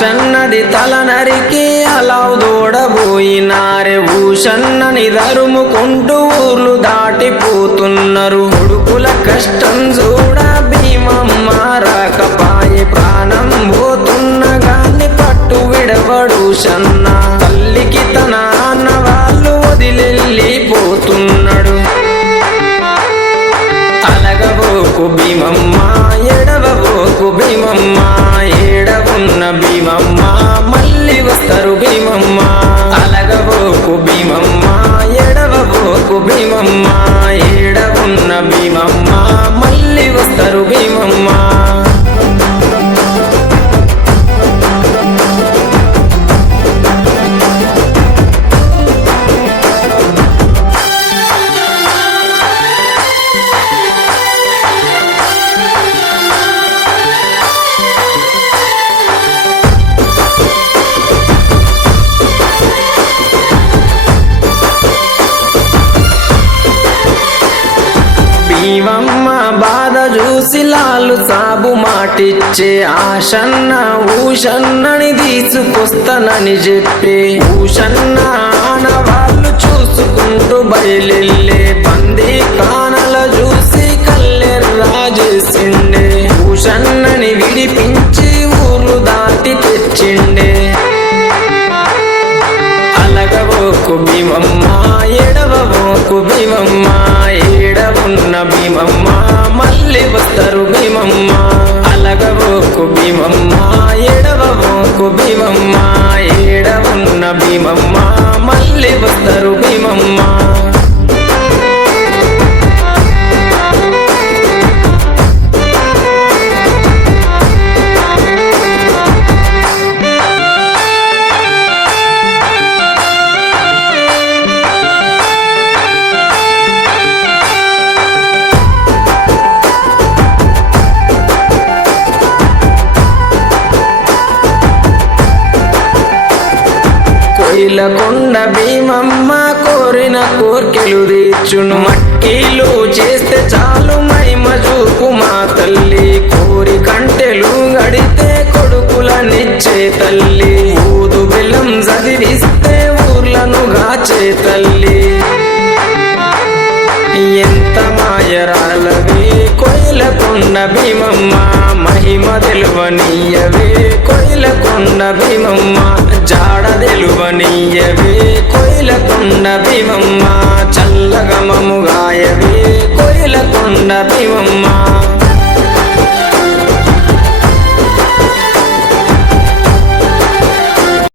ఆశన్నది తల నరికి అలావుదోడబోయినారే ఊషన్నని దరుముకుంటూ ఊర్లు దాటిపోతున్నారు కొడుకుల కష్టం చూడ భీమమ్మ రాకపాయి ప్రాణం పోతున్న గాని పట్టు విడవడు షన్న తల్లికి తన అన్న వాళ్ళు వదిలెళ్ళిపోతున్నాడు అలగబోకు భీమమ్మ ఎడవబోకు భీమమ్మ ఏడవున్న భీమమ్మ మళ్ళీ వస్తారు భీమమ్మ అలగబోకు భీమమ్మ ఎడవబోకు భీమమ్మ ఏడవున్న భీమమ్మ మళ్ళీ వస్తారు భీమమ్మ భీమమ్మ బాధ చూసి లాలు సాబు మాటిచ్చే ఆశన్న ఊషన్నని తీసుకొస్తానని చెప్పి ఊషన్న ఆనవాళ్ళు చూసుకుంటూ బయలెళ్ళే బందీ కానల చూసి కల్లెర్రా చేసిండే ఊషన్నని విడిపించి ఊరు దాటి తెచ్చిండే అలగబోకు భీమమ్మ ఎడవబోకు భీమమ్మ ఏడవున్న భీమమ్మ మళ్ళీ వస్తారు భీమమ్మ అలగబోకు భీమమ్మ ఎడవబోకు భీమమ్మ ఏడవున్న భీమమ్మ మళ్ళీ వస్తారు భీమమ్మ కొండ భీమమ్మ కోరిన కోర్కెలు తీర్చును మట్టిలు చేస్తే చాలు మైమ చూపు మా తల్లి కోరి కంటెలు గడితే కొడుకులనిచ్చే తల్లి ఊదు బెల్లం చదివిస్తే ఊర్లను గాచే తల్లి ఎంత మాయరాలవే కోయిలకొండ భీమమ్మ మహిమ తెలువనీయవే కోయిలకొండ భీమమ్మ జాడ తెలువనీయవే కోయిలకొండ భీమమ్మ చల్లగమముగాయవే కోయిలకొండ భీమమ్మ